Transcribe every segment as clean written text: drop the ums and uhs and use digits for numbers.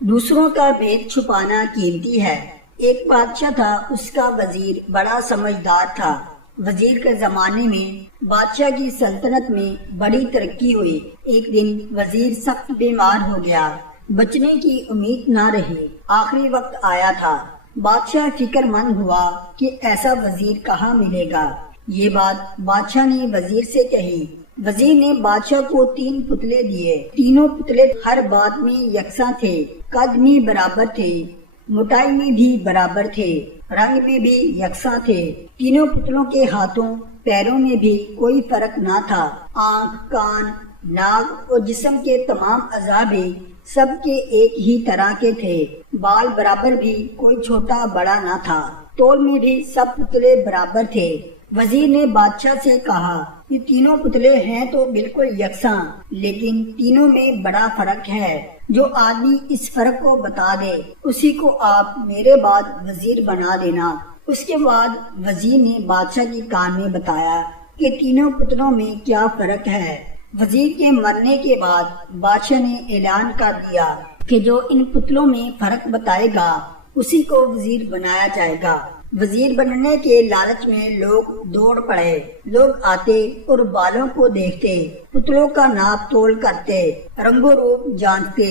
دوسروں کا بھید چھپانا قیمتی ہے۔ ایک بادشاہ تھا، اس کا وزیر بڑا سمجھدار تھا۔ وزیر کے زمانے میں بادشاہ کی سلطنت میں بڑی ترقی ہوئی۔ ایک دن وزیر سخت بیمار ہو گیا، بچنے کی امید نہ رہی۔ آخری وقت آیا تھا۔ بادشاہ فکر مند ہوا کہ ایسا وزیر کہاں ملے گا۔ یہ بات بادشاہ نے وزیر سے کہی۔ وزیر نے بادشاہ کو 3 پتلے دیے۔ تینوں پتلے ہر بات میں یکساں تھے، قد میں برابر تھے، موٹائی میں بھی برابر تھے، رنگ میں بھی یکساں تھے۔ تینوں پتلوں کے ہاتھوں پیروں میں بھی کوئی فرق نہ تھا۔ آنکھ، کان، ناک اور جسم کے تمام اعضاء بھی سب کے ایک ہی طرح کے تھے۔ بال برابر بھی کوئی چھوٹا بڑا نہ تھا۔ تول میں بھی سب پتلے برابر تھے۔ وزیر نے بادشاہ سے کہا، یہ تینوں پتلے ہیں تو بالکل یکساں، لیکن تینوں میں بڑا فرق ہے۔ جو آدمی اس فرق کو بتا دے اسی کو آپ میرے بعد وزیر بنا دینا۔ اس کے بعد وزیر نے بادشاہ کے کان میں بتایا کہ تینوں پتلوں میں کیا فرق ہے۔ وزیر کے مرنے کے بعد بادشاہ نے اعلان کر دیا کہ جو ان پتلوں میں فرق بتائے گا اسی کو وزیر بنایا جائے گا۔ وزیر بننے کے لالچ میں لوگ دوڑ پڑے۔ لوگ آتے اور بالوں کو دیکھتے، پتلوں کا ناپ تول کرتے، رنگ و روپ جانتے،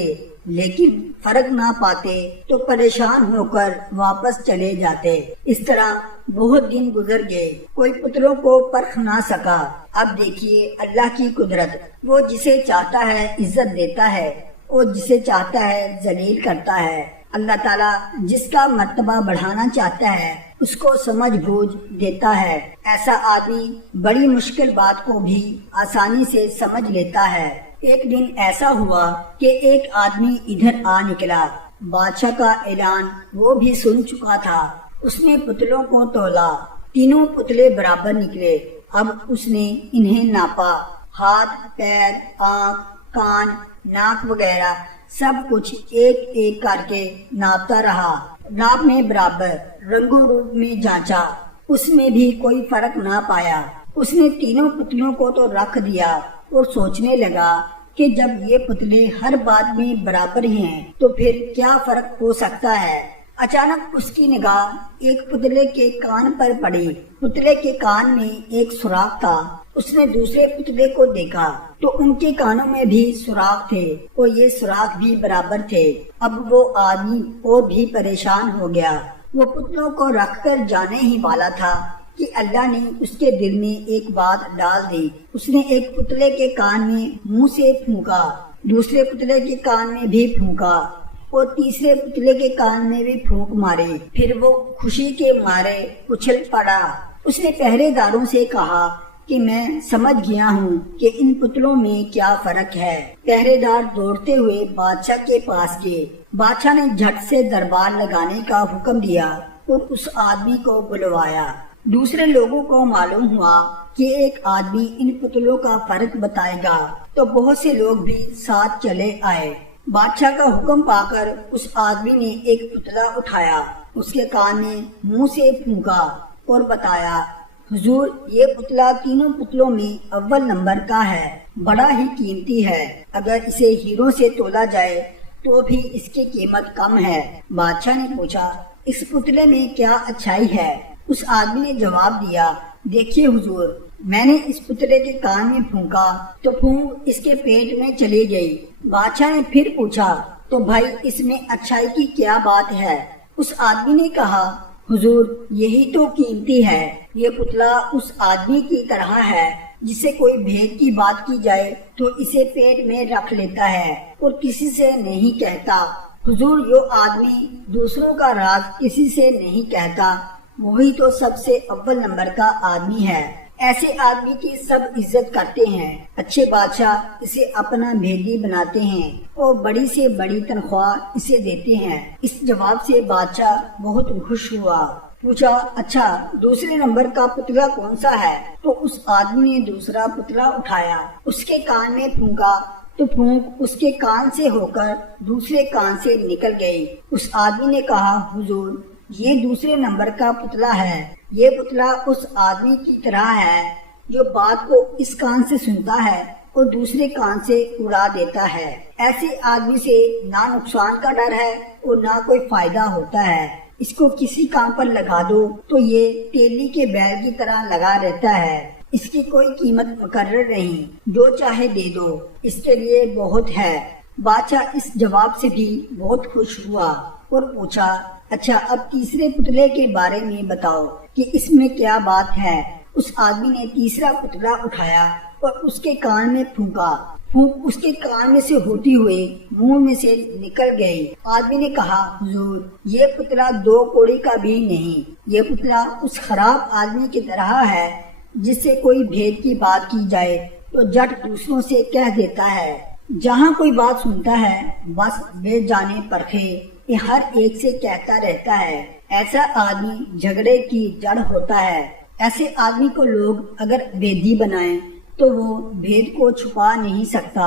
لیکن فرق نہ پاتے تو پریشان ہو کر واپس چلے جاتے۔ اس طرح بہت دن گزر گئے، کوئی پتلوں کو پرکھ نہ سکا۔ اب دیکھیے اللہ کی قدرت، وہ جسے چاہتا ہے عزت دیتا ہے اور جسے چاہتا ہے ذلیل کرتا ہے۔ اللہ تعالیٰ جس کا مرتبہ بڑھانا چاہتا ہے اس کو سمجھ بوجھ دیتا ہے۔ ایسا آدمی بڑی مشکل بات کو بھی آسانی سے سمجھ لیتا ہے۔ ایک دن ایسا ہوا کہ ایک آدمی ادھر آ نکلا۔ بادشاہ کا اعلان وہ بھی سن چکا تھا۔ اس نے پتلوں کو تولا، تینوں پتلے برابر نکلے۔ اب اس نے انہیں ناپا، ہاتھ، پیر، آنکھ، کان، ناک وغیرہ سب کچھ ایک ایک کر کے ناپتا رہا۔ ناپ میں برابر، رنگ و روپ میں جانچا، اس میں بھی کوئی فرق نہ پایا۔ اس نے تینوں پتلوں کو تو رکھ دیا اور سوچنے لگا کہ جب یہ پتلے ہر بات میں برابر ہیں تو پھر کیا فرق ہو سکتا ہے۔ اچانک اس کی نگاہ ایک پتلے کے کان پر پڑی۔ پتلے کے کان میں ایک سوراخ تھا۔ اس نے دوسرے پتلے کو دیکھا تو ان کے کانوں میں بھی سوراخ تھے اور یہ سوراخ بھی برابر تھے۔ اب وہ آدمی اور بھی پریشان ہو گیا۔ وہ پتلوں کو رکھ کر جانے ہی والا تھا کہ اللہ نے اس کے دل میں ایک بات ڈال دی۔ اس نے ایک پتلے کے کان میں منہ سے پھونکا، دوسرے پتلے کے کان میں بھی پھونکا اور تیسرے پتلے کے کان میں بھی پھونک مارے۔ پھر وہ خوشی کے مارے اچھل پڑا۔ اس نے پہرے داروں سے کہا کہ میں سمجھ گیا ہوں کہ ان پتلوں میں کیا فرق ہے۔ پہرے دار دوڑتے ہوئے بادشاہ کے پاس گئے۔ بادشاہ نے جھٹ سے دربار لگانے کا حکم دیا اور اس آدمی کو بلوایا۔ دوسرے لوگوں کو معلوم ہوا کہ ایک آدمی ان پتلوں کا فرق بتائے گا تو بہت سے لوگ بھی ساتھ چلے آئے۔ بادشاہ کا حکم پا کر اس آدمی نے ایک پتلا اٹھایا، اس کے کان میں منہ سے پھونکا اور بتایا، حضور یہ پتلا تینوں پتلوں میں اول نمبر کا ہے، بڑا ہی قیمتی ہے، اگر اسے ہیروں سے تولا جائے تو بھی اس کی قیمت کم ہے۔ بادشاہ نے پوچھا، اس پتلے میں کیا اچھائی ہے؟ اس آدمی نے جواب دیا، دیکھیے حضور، میں نے اس پتلے کے کان میں پھونکا تو پھونک اس کے پیٹ میں چلی گئی۔ بادشاہ نے پھر پوچھا، تو بھائی اس میں اچھائی کی کیا بات ہے؟ اس آدمی نے کہا، حضور یہی تو قیمتی ہے، یہ پتلا اس آدمی کی طرح ہے جسے کوئی بھید کی بات کی جائے تو اسے پیٹ میں رکھ لیتا ہے اور کسی سے نہیں کہتا۔ حضور جو آدمی دوسروں کا راز کسی سے نہیں کہتا وہی تو سب سے اول نمبر کا آدمی ہے۔ ایسے آدمی کی سب عزت کرتے ہیں، اچھے بادشاہ اسے اپنا بھیدی بناتے ہیں اور بڑی سے بڑی تنخواہ اسے دیتے ہیں۔ اس جواب سے بادشاہ بہت خوش ہوا۔ پوچھا، اچھا دوسرے نمبر کا پتلا کون سا ہے؟ تو اس آدمی نے دوسرا پتلا اٹھایا، اس کے کان میں پھونکا تو پھونک اس کے کان سے ہو کر دوسرے کان سے نکل گئی۔ اس آدمی نے کہا، حضور یہ دوسرے نمبر کا پتلا ہے، یہ پتلا اس آدمی کی طرح ہے جو بات کو اس کان سے سنتا ہے اور دوسرے کان سے اڑا دیتا ہے۔ ایسے آدمی سے نہ نقصان کا ڈر ہے اور نہ کوئی فائدہ ہوتا ہے۔ اس کو کسی کام پر لگا دو تو یہ تیلی کے بیل کی طرح لگا رہتا ہے۔ اس کی کوئی قیمت مقرر نہیں، جو چاہے دے دو، اس کے لیے بہت ہے۔ بادشاہ اس جواب سے بھی بہت خوش ہوا اور پوچھا، اچھا اب تیسرے پتلے کے بارے میں بتاؤ کہ اس میں کیا بات ہے۔ اس آدمی نے تیسرا پتلا اٹھایا اور اس کے کان میں پھونکا۔ پھونک اس کے کان میں سے ہوتی ہوئے منہ میں سے نکل گئی۔ آدمی نے کہا، حضور یہ پتلا 2 کوڑی کا بھی نہیں، یہ پتلا اس خراب آدمی کی طرح ہے جس سے کوئی بھید کی بات کی جائے تو جٹ دوسروں سے کہہ دیتا ہے۔ جہاں کوئی بات سنتا ہے بس بے جانے پرکھے یہ ہر ایک سے کہتا رہتا ہے۔ ایسا آدمی جھگڑے کی جڑ ہوتا ہے۔ ایسے آدمی کو لوگ اگر بھیدی بنائیں تو وہ بھید کو چھپا نہیں سکتا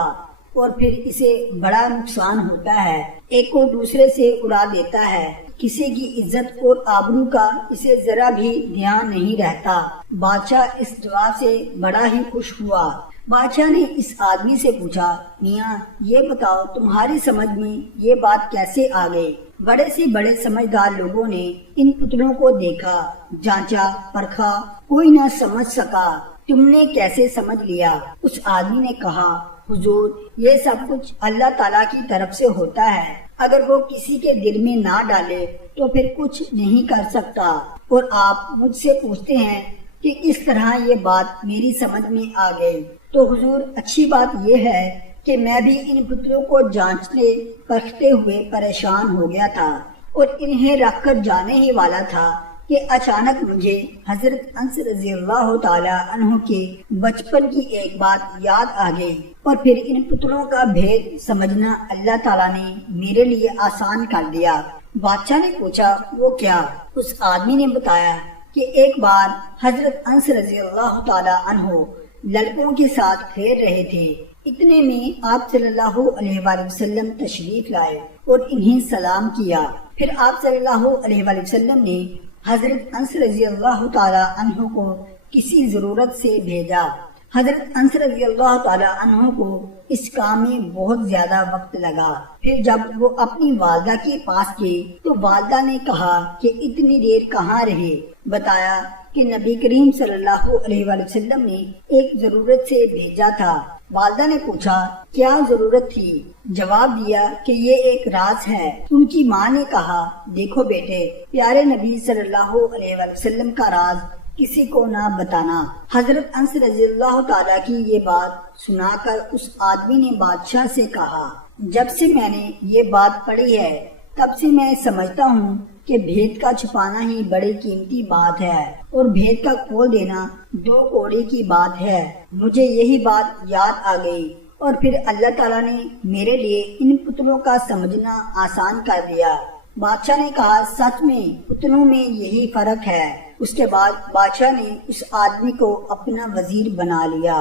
اور پھر اسے بڑا نقصان ہوتا ہے۔ ایک کو دوسرے سے اڑا دیتا ہے۔ کسی کی عزت اور آبرو کا اسے ذرا بھی دھیان نہیں رہتا۔ بادشاہ اس جواب سے بڑا ہی خوش ہوا۔ بادشاہ نے اس آدمی سے پوچھا، میاں یہ بتاؤ تمہاری سمجھ میں یہ بات کیسے آ گئی؟ بڑے سے بڑے سمجھدار لوگوں نے ان پتلوں کو دیکھا، جانچا، پرکھا، کوئی نہ سمجھ سکا، تم نے کیسے سمجھ لیا؟ اس آدمی نے کہا، حضور یہ سب کچھ اللہ تعالیٰ کی طرف سے ہوتا ہے، اگر وہ کسی کے دل میں نہ ڈالے تو پھر کچھ نہیں کر سکتا، اور آپ مجھ سے پوچھتے ہیں کہ اس طرح یہ بات میری سمجھ میں آ گئی تو حضور اچھی بات یہ ہے کہ میں بھی ان پتلوں کو جانچتے پرکھتے ہوئے پریشان ہو گیا تھا اور انہیں رکھ کر جانے ہی والا تھا کہ اچانک مجھے حضرت انس رضی اللہ تعالیٰ عنہ کے بچپن کی ایک بات یاد آ گئی، اور پھر ان پتلوں کا بھید سمجھنا اللہ تعالیٰ نے میرے لیے آسان کر دیا۔ بادشاہ نے پوچھا، وہ کیا؟ اس آدمی نے بتایا کہ ایک بار حضرت انس رضی اللہ تعالیٰ عنہ لڑکوں کے ساتھ پھیر رہے تھے، اتنے میں آپ صلی اللہ علیہ وآلہ وسلم تشریف لائے اور انہیں سلام کیا۔ پھر آپ صلی اللہ علیہ وآلہ وسلم نے حضرت انس رضی اللہ تعالیٰ عنہ کو کسی ضرورت سے بھیجا۔ حضرت انس رضی اللہ تعالیٰ عنہ کو اس کام میں بہت زیادہ وقت لگا۔ پھر جب وہ اپنی والدہ کے پاس گئے تو والدہ نے کہا کہ اتنی دیر کہاں رہے؟ بتایا کہ نبی کریم صلی اللہ علیہ وآلہ وسلم نے ایک ضرورت سے بھیجا تھا۔ والدہ نے پوچھا، کیا ضرورت تھی؟ جواب دیا کہ یہ ایک راز ہے۔ ان کی ماں نے کہا، دیکھو بیٹے، پیارے نبی صلی اللہ علیہ وآلہ وسلم کا راز کسی کو نہ بتانا۔ حضرت انس رضی اللہ تعالیٰ کی یہ بات سنا کر اس آدمی نے بادشاہ سے کہا، جب سے میں نے یہ بات پڑھی ہے تب سے میں سمجھتا ہوں کہ بھید کا چھپانا ہی بڑی قیمتی بات ہے اور بھید کا کھول دینا 2 کوڑی کی بات ہے۔ مجھے یہی بات یاد آ گئی اور پھر اللہ تعالیٰ نے میرے لیے ان پتلوں کا سمجھنا آسان کر دیا۔ بادشاہ نے کہا، سچ میں پتلوں میں یہی فرق ہے۔ اس کے بعد بادشاہ نے اس آدمی کو اپنا وزیر بنا لیا۔